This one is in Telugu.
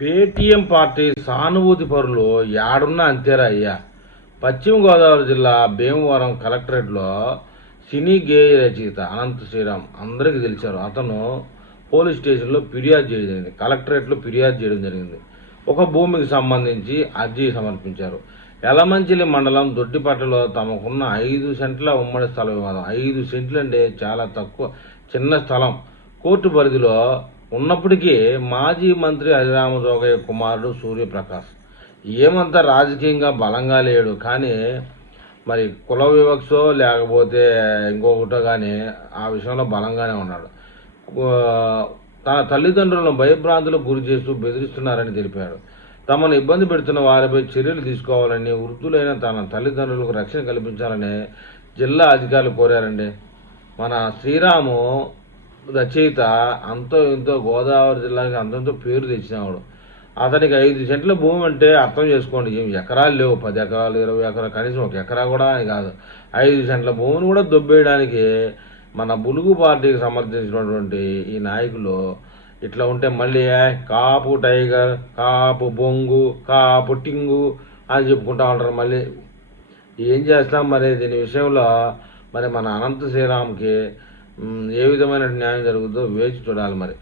పేటీఎం పార్టీ సానుభూతి పరులు యాడున్నా అంతేరా అయ్యా. పశ్చిమ గోదావరి జిల్లా భీమవరం కలెక్టరేట్లో సినీ గేయ రచయిత అనంత శ్రీరామ్ అందరికీ తెలిసారు. అతను పోలీస్ స్టేషన్లో ఫిర్యాదు చేయడం జరిగింది, కలెక్టరేట్లో ఫిర్యాదు చేయడం జరిగింది. ఒక భూమికి సంబంధించి అర్జీ సమర్పించారు. యలమంచిలి మండలం దొడ్డిపట్టలో తమకున్న 5 సెంట్ల ఉమ్మడి స్థల వివాదం. 5 సెంట్లు అంటే చాలా తక్కువ, చిన్న స్థలం. కోర్టు పరిధిలో ఉన్నప్పటికీ మాజీ మంత్రి హరిరామజోగయ్య కుమారుడు సూర్యప్రకాష్ ఏమంతా రాజకీయంగా బలంగా లేడు, కానీ మరి కుల వివక్షో లేకపోతే ఇంకొకటో కానీ ఆ విషయంలో బలంగానే ఉన్నాడు. తన తల్లిదండ్రులను భయభ్రాంతులకు గురి చేస్తూ బెదిరిస్తున్నారని తెలిపాడు. తమను ఇబ్బంది పెడుతున్న వారిపై చర్యలు తీసుకోవాలని, వృద్ధులైన తన తల్లిదండ్రులకు రక్షణ కల్పించాలని జిల్లా అధికారులు కోరారండి. మన శ్రీరాము రచయిత అంతో ఇంతో గోదావరి జిల్లాకి అంతంతో పేరు తెచ్చినవాడు. అతనికి 5 సెంట్ల భూమి అంటే అర్థం చేసుకోండి, ఎకరాలు లేవు, 10 ఎకరాలు 20 ఎకరాలు, కనీసం 1 ఎకరా కూడా అని కాదు. 5 సెంట్ల భూమిని కూడా దొబ్బేయడానికి మన బులుగు పార్టీకి సమర్థించినటువంటి ఈ నాయకులు ఇట్లా ఉంటే మళ్ళీ కాపు టైగర్, కాపు బొంగు, కాపు టింగు అని చెప్పుకుంటా ఉంటారు. మళ్ళీ ఏం చేస్తాం మరి దీని విషయంలో? మరి మన అనంత శ్రీరామ్కి ఏ విధమైన న్యాయం జరుగుతుందో వేచి చూడాలి మరి.